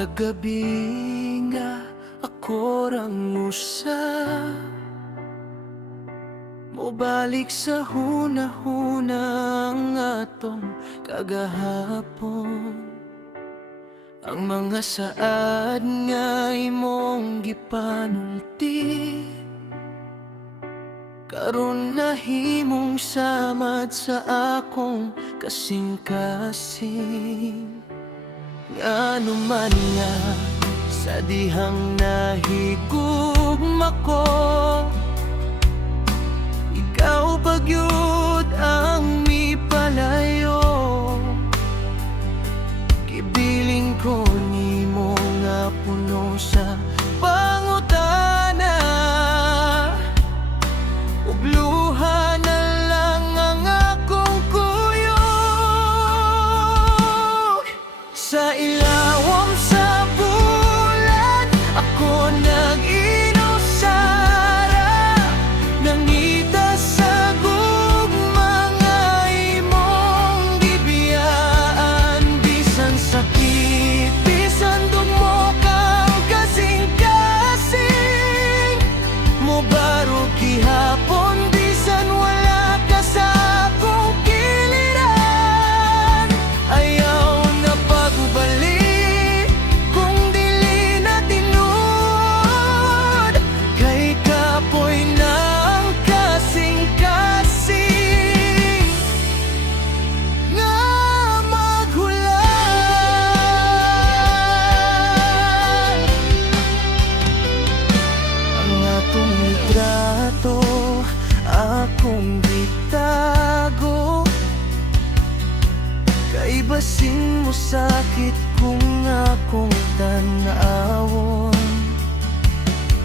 Tagabi nga ako rangusa, mobalik sa hunahunang atong kagahapon. Ang mga saad nga imong gipanulti, karon nahimong samad sa akong kasing-kasing. Ngano man nga sa dihang nahigugma ko, ikaw pagyud ang mipalayo. Gibiling ko nimo nga puno sa pangutana, ug luha na lang ang akong kuyog. Sa ilawom sa bulan ako nag-inusara, nangita sa gugma nga imong gibiyaan. Bisan sakit, bisan dugmo kang kasing-kasing, mobarog gihapon bisan wala ka sa akong giliran. Ayaw na pagbalik kung dili na tinud, kay kapoy na ang kasing-kasing nga maghulat. Ang atong litrato akong gitago, kay basin mo sakit kung akong tanawon.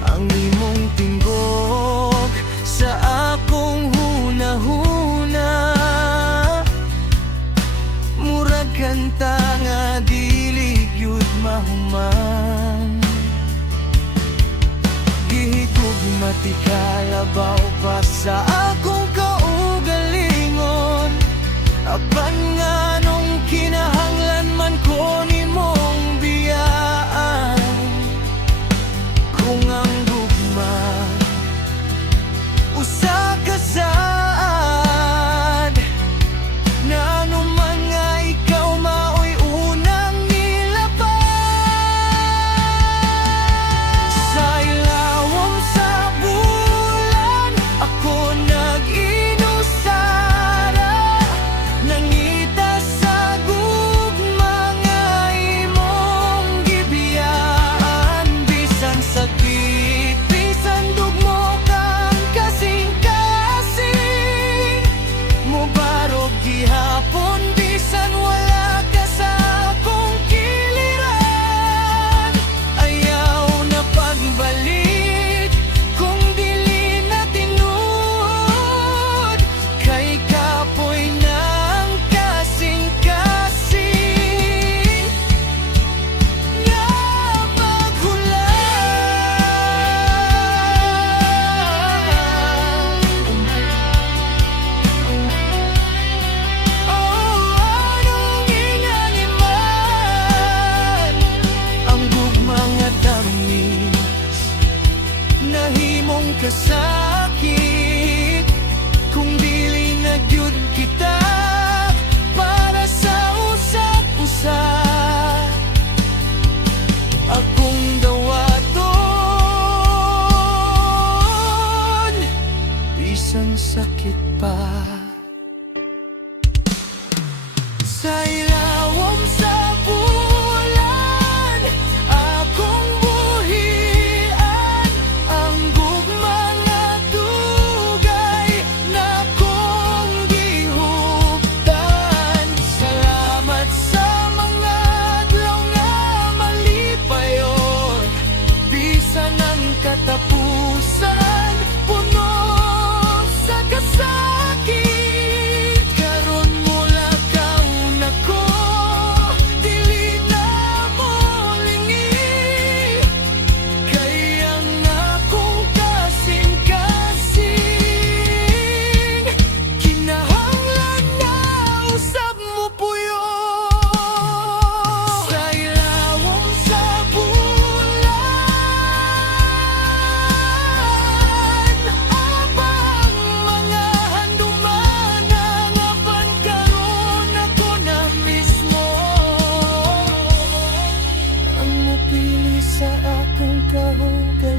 Ang imong tinggog sa akong hunahuna, murag kanta nga dili gyud mahuman. Gihigugma ti kalabaw pa sa akong kaugalingon, apan nga nung kinahanglan man ko nimong biyaan. Kung ang gugma usa ka saad, na anuman nga ikaw mao'y unang nilapad. Sa ilawom sa bulan ako nag-inusara, nangita ikaw kay